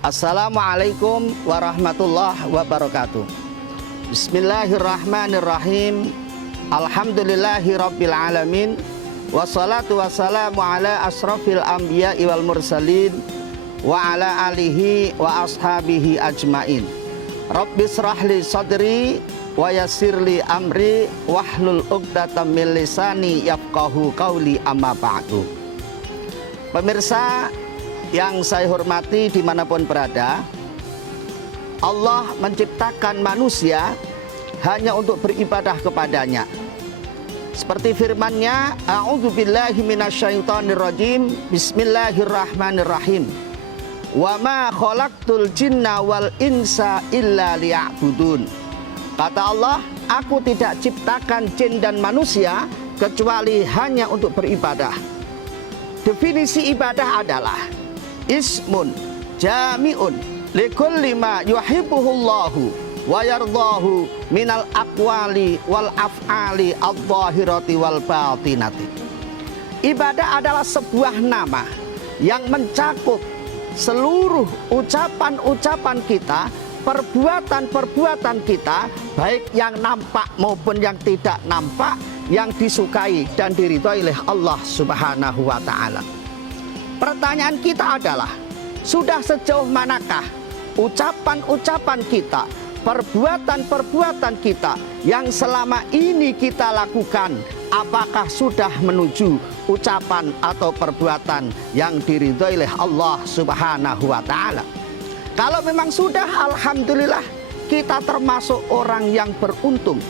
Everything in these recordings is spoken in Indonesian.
Assalamualaikum warahmatullahi wabarakatuh. Bismillahirrahmanirrahim. Alhamdulillahi rabbil alamin. Wassalatu wassalamu ala asrafil anbiya'i wal mursalin wa ala alihi wa ashabihi ajmain. Rabbis rahli sadri wa yassirli amri wahlul uqdatam min lisani yafqahu qawli, amma ba'du. Pemirsa yang saya hormati dimanapun berada, Allah menciptakan manusia hanya untuk beribadah kepadanya. Seperti firman-Nya, a'udzubillahi minasyaitonirrajim, bismillahirrahmanirrahim. Wa ma khalaqtul jinna wal insa illa liya'budun. Kata Allah, aku tidak ciptakan jin dan manusia kecuali hanya untuk beribadah. Definisi ibadah adalah ismun jami'un likulli ma yuhibbuhullahu wa yardahu minal aqwali wal af'ali adh-dhahirati wal batinati. Ibadah adalah sebuah nama yang mencakup seluruh ucapan-ucapan kita, perbuatan-perbuatan kita, baik yang nampak maupun yang tidak nampak, yang disukai dan diridhoi oleh Allah Subhanahu wa ta'ala. Pertanyaan kita adalah, sudah sejauh manakah ucapan-ucapan kita, perbuatan-perbuatan kita yang selama ini kita lakukan, apakah sudah menuju ucapan atau perbuatan yang diridhoi oleh Allah Subhanahu wa ta'ala? Kalau memang sudah, alhamdulillah, kita termasuk orang yang beruntung.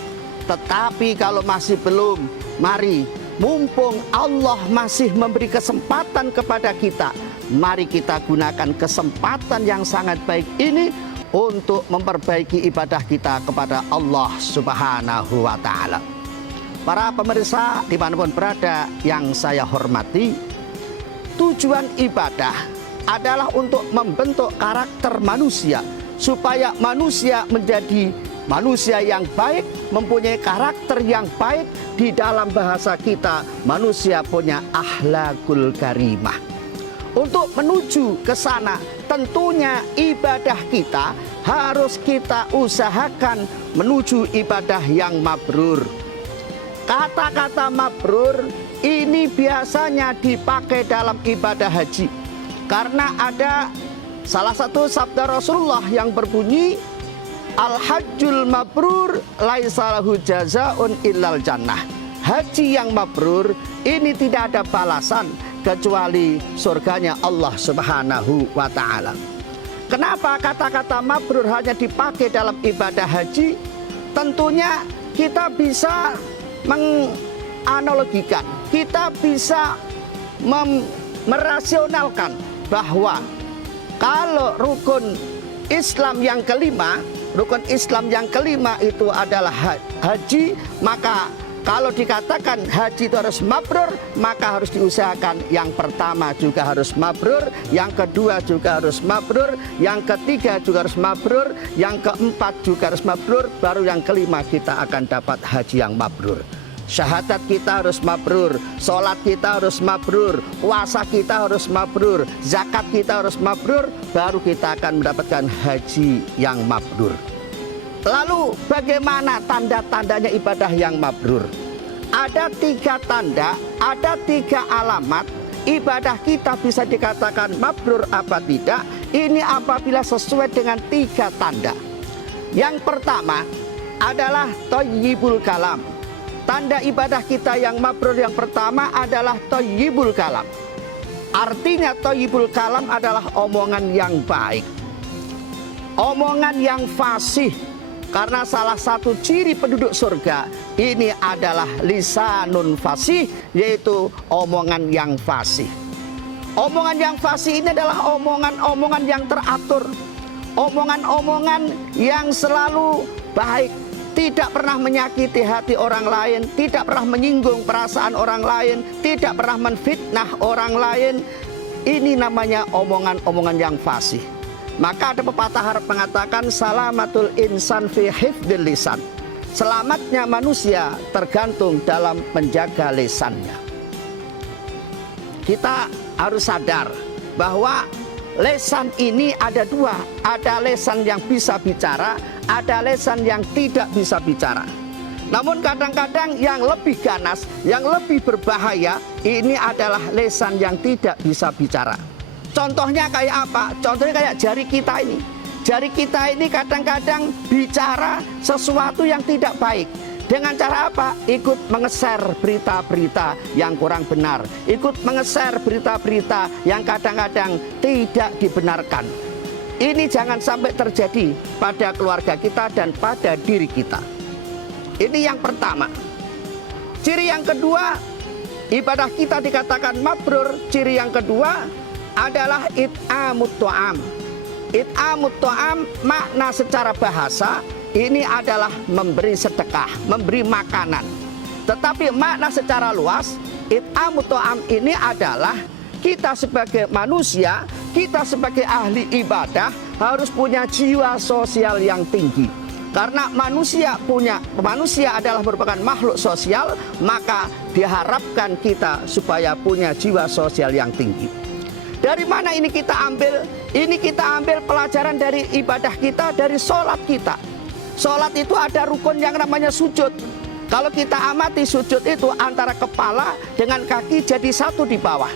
Tetapi kalau masih belum, mari, mumpung Allah masih memberi kesempatan kepada kita, mari kita gunakan kesempatan yang sangat baik ini untuk memperbaiki ibadah kita kepada Allah Subhanahu wa ta'ala. Para pemirsa dimanapun berada yang saya hormati, tujuan ibadah adalah untuk membentuk karakter manusia, supaya manusia menjadi manusia yang baik, mempunyai karakter yang baik. Di dalam bahasa kita, manusia punya akhlakul karimah. Untuk menuju ke sana, tentunya ibadah kita harus kita usahakan menuju ibadah yang mabrur. Kata-kata mabrur ini biasanya dipakai dalam ibadah haji, karena ada salah satu sabda Rasulullah yang berbunyi, Al-hajjul mabrur laisa lahu jazaun illal jannah. Haji yang mabrur ini tidak ada balasan kecuali surganya Allah Subhanahu wa ta'ala. Kenapa kata-kata mabrur hanya dipakai dalam ibadah haji? Tentunya kita bisa menganalogikan, kita bisa merasionalkan bahwa kalau rukun Islam yang kelima, rukun Islam yang kelima itu adalah haji, maka kalau dikatakan haji itu harus mabrur, maka harus diusahakan yang pertama juga harus mabrur, yang kedua juga harus mabrur, yang ketiga juga harus mabrur, yang keempat juga harus mabrur, baru yang kelima kita akan dapat haji yang mabrur. Syahadat kita harus mabrur, sholat kita harus mabrur, puasa kita harus mabrur, zakat kita harus mabrur, baru kita akan mendapatkan haji yang mabrur. Lalu bagaimana tanda-tandanya ibadah yang mabrur? Ada 3 tanda, ada 3 alamat. Ibadah kita bisa dikatakan mabrur apa tidak, ini apabila sesuai dengan 3 tanda. Yang pertama adalah thayyibul kalam. Tanda ibadah kita yang mabrur yang pertama adalah thayyibul kalam. Artinya thayyibul kalam adalah omongan yang baik, omongan yang fasih. Karena salah satu ciri penduduk surga ini adalah lisanun fasih, yaitu omongan yang fasih. Omongan yang fasih ini adalah omongan-omongan yang teratur, omongan-omongan yang selalu baik, tidak pernah menyakiti hati orang lain, tidak pernah menyinggung perasaan orang lain, tidak pernah menfitnah orang lain. Ini namanya omongan-omongan yang fasih. Maka ada pepatah Arab mengatakan, salamatul insan fi hifdzil lisan. Selamatnya manusia tergantung dalam menjaga lisannya. Kita harus sadar bahwa lesan ini ada dua. Ada lesan yang bisa bicara, ada lesan yang tidak bisa bicara. Namun kadang-kadang yang lebih ganas, yang lebih berbahaya, ini adalah lesan yang tidak bisa bicara. Contohnya kayak apa? Contohnya kayak jari kita ini. Jari kita ini kadang-kadang bicara sesuatu yang tidak baik. Dengan cara apa? Ikut mengeser berita-berita yang kurang benar. Ikut mengeser berita-berita yang kadang-kadang tidak dibenarkan. Ini jangan sampai terjadi pada keluarga kita dan pada diri kita. Ini yang pertama. Ciri yang kedua, ibadah kita dikatakan mabrur. Ciri yang kedua adalah it'amut ta'am. It'amut ta'am makna secara bahasa ini adalah memberi sedekah, memberi makanan. Tetapi makna secara luas, it'amut ta'am ini adalah kita sebagai manusia, kita sebagai ahli ibadah harus punya jiwa sosial yang tinggi. Karena manusia adalah merupakan makhluk sosial, maka diharapkan kita supaya punya jiwa sosial yang tinggi. Dari mana ini kita ambil? Ini kita ambil pelajaran dari ibadah kita, dari sholat kita. Sholat itu ada rukun yang namanya sujud. Kalau kita amati sujud itu antara kepala dengan kaki jadi satu di bawah.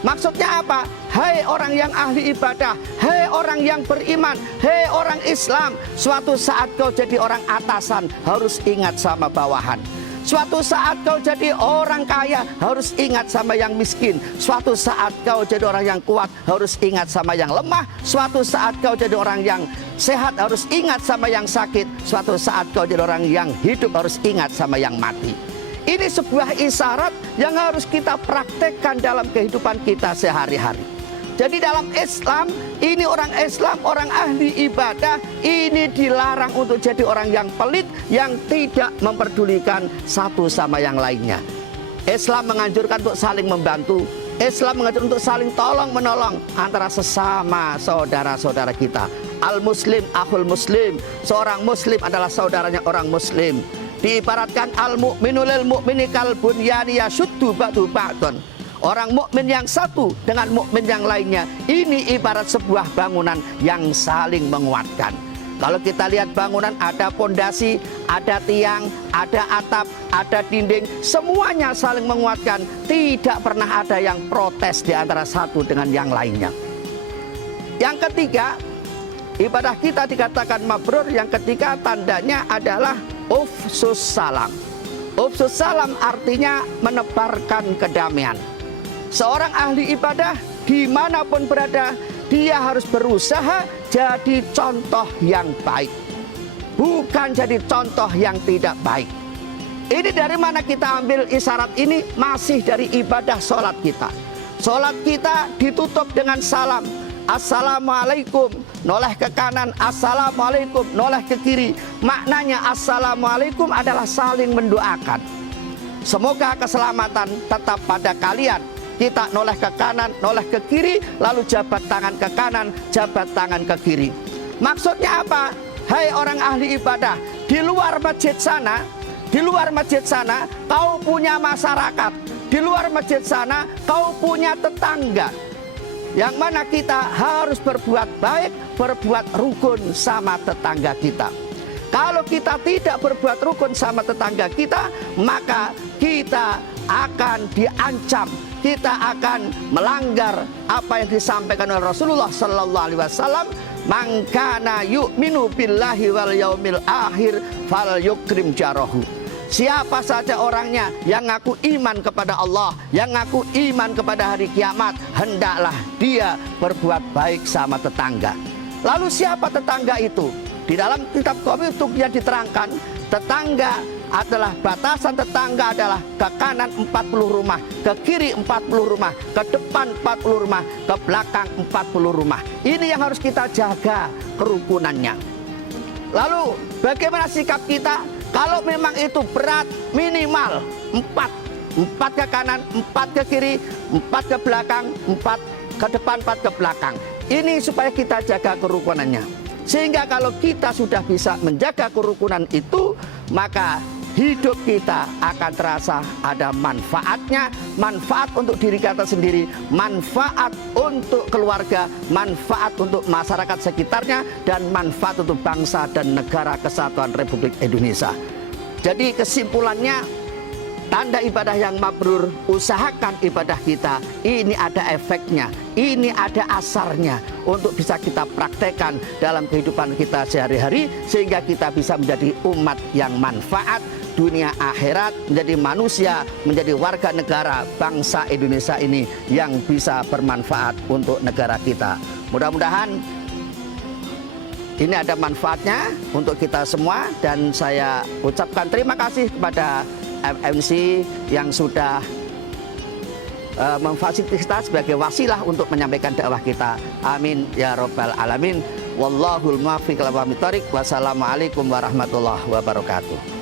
Maksudnya apa? Hai orang yang ahli ibadah, hai orang yang beriman, hai orang Islam, suatu saat kau jadi orang atasan harus ingat sama bawahan. Suatu saat kau jadi orang kaya harus ingat sama yang miskin. Suatu saat kau jadi orang yang kuat harus ingat sama yang lemah. Suatu saat kau jadi orang yang sehat harus ingat sama yang sakit. Suatu saat kau jadi orang yang hidup harus ingat sama yang mati. Ini sebuah isyarat yang harus kita praktekkan dalam kehidupan kita sehari-hari. Jadi dalam Islam, ini orang Islam, orang ahli ibadah, ini dilarang untuk jadi orang yang pelit, yang tidak memperdulikan satu sama yang lainnya. Islam menganjurkan untuk saling membantu. Islam menganjurkan untuk saling tolong menolong antara sesama saudara-saudara kita. Al-Muslim, akhul Muslim. Seorang Muslim adalah saudaranya orang Muslim. Diibaratkan al-mu'minu lil mu'mini kal bunyani yashuddu ba'du ba'dun. Orang mukmin yang satu dengan mukmin yang lainnya, ini ibarat sebuah bangunan yang saling menguatkan. Kalau kita lihat bangunan, ada pondasi, ada tiang, ada atap, ada dinding, semuanya saling menguatkan. Tidak pernah ada yang protes di antara satu dengan yang lainnya. Yang ketiga, ibadah kita dikatakan mabrur. Yang ketiga tandanya adalah ufsus salam. Ufsus salam artinya menebarkan kedamaian. Seorang ahli ibadah dimanapun berada, dia harus berusaha jadi contoh yang baik, bukan jadi contoh yang tidak baik. Ini dari mana kita ambil isyarat ini? Masih dari ibadah sholat kita. Sholat kita ditutup dengan salam. Assalamualaikum, noleh ke kanan. Assalamualaikum, noleh ke kiri. Maknanya assalamualaikum adalah saling mendoakan. Semoga keselamatan tetap pada kalian. Kita noleh ke kanan, noleh ke kiri, lalu jabat tangan ke kanan, jabat tangan ke kiri. Maksudnya apa? Hai orang ahli ibadah, di luar masjid sana, kau punya masyarakat. Di luar masjid sana, kau punya tetangga. Yang mana kita harus berbuat baik, berbuat rukun sama tetangga kita. Kalau kita tidak berbuat rukun sama tetangga kita, maka kita akan diancam, kita akan melanggar apa yang disampaikan oleh Rasulullah sallallahu alaihi wasallam, man kana yu'minu billahi wal yaumil akhir falyukrim jarahu. Siapa saja orangnya yang ngaku iman kepada Allah, yang ngaku iman kepada hari kiamat, hendaklah dia berbuat baik sama tetangga. Lalu siapa tetangga itu? Di dalam kitab Qawaidiyah diterangkan, tetangga adalah batasan tetangga adalah ke kanan 40 rumah, ke kiri 40 rumah, ke depan 40 rumah, ke belakang 40 rumah. Ini yang harus kita jaga kerukunannya. Lalu bagaimana sikap kita? Kalau memang itu berat, minimal 4 ke kanan, 4 ke kiri, 4 ke belakang, 4 ke depan, 4 ke belakang. Ini supaya kita jaga kerukunannya. Sehingga kalau kita sudah bisa menjaga kerukunan itu, maka hidup kita akan terasa ada manfaatnya, manfaat untuk diri kita sendiri, manfaat untuk keluarga, manfaat untuk masyarakat sekitarnya, dan manfaat untuk bangsa dan negara kesatuan Republik Indonesia. Jadi kesimpulannya, tanda ibadah yang mabrur, usahakan ibadah kita ini ada efeknya, ini ada asarnya untuk bisa kita praktekkan dalam kehidupan kita sehari-hari, sehingga kita bisa menjadi umat yang manfaat dunia akhirat, menjadi manusia, menjadi warga negara bangsa Indonesia ini yang bisa bermanfaat untuk negara kita. Mudah-mudahan ini ada manfaatnya untuk kita semua, dan saya ucapkan terima kasih kepada FMC yang sudah memfasilitasi kita sebagai wasilah untuk menyampaikan dakwah kita. Amin ya rabbal alamin. Wallahul muwaffiq ila aqwamit thoriq. Wassalamualaikum warahmatullahi wabarakatuh.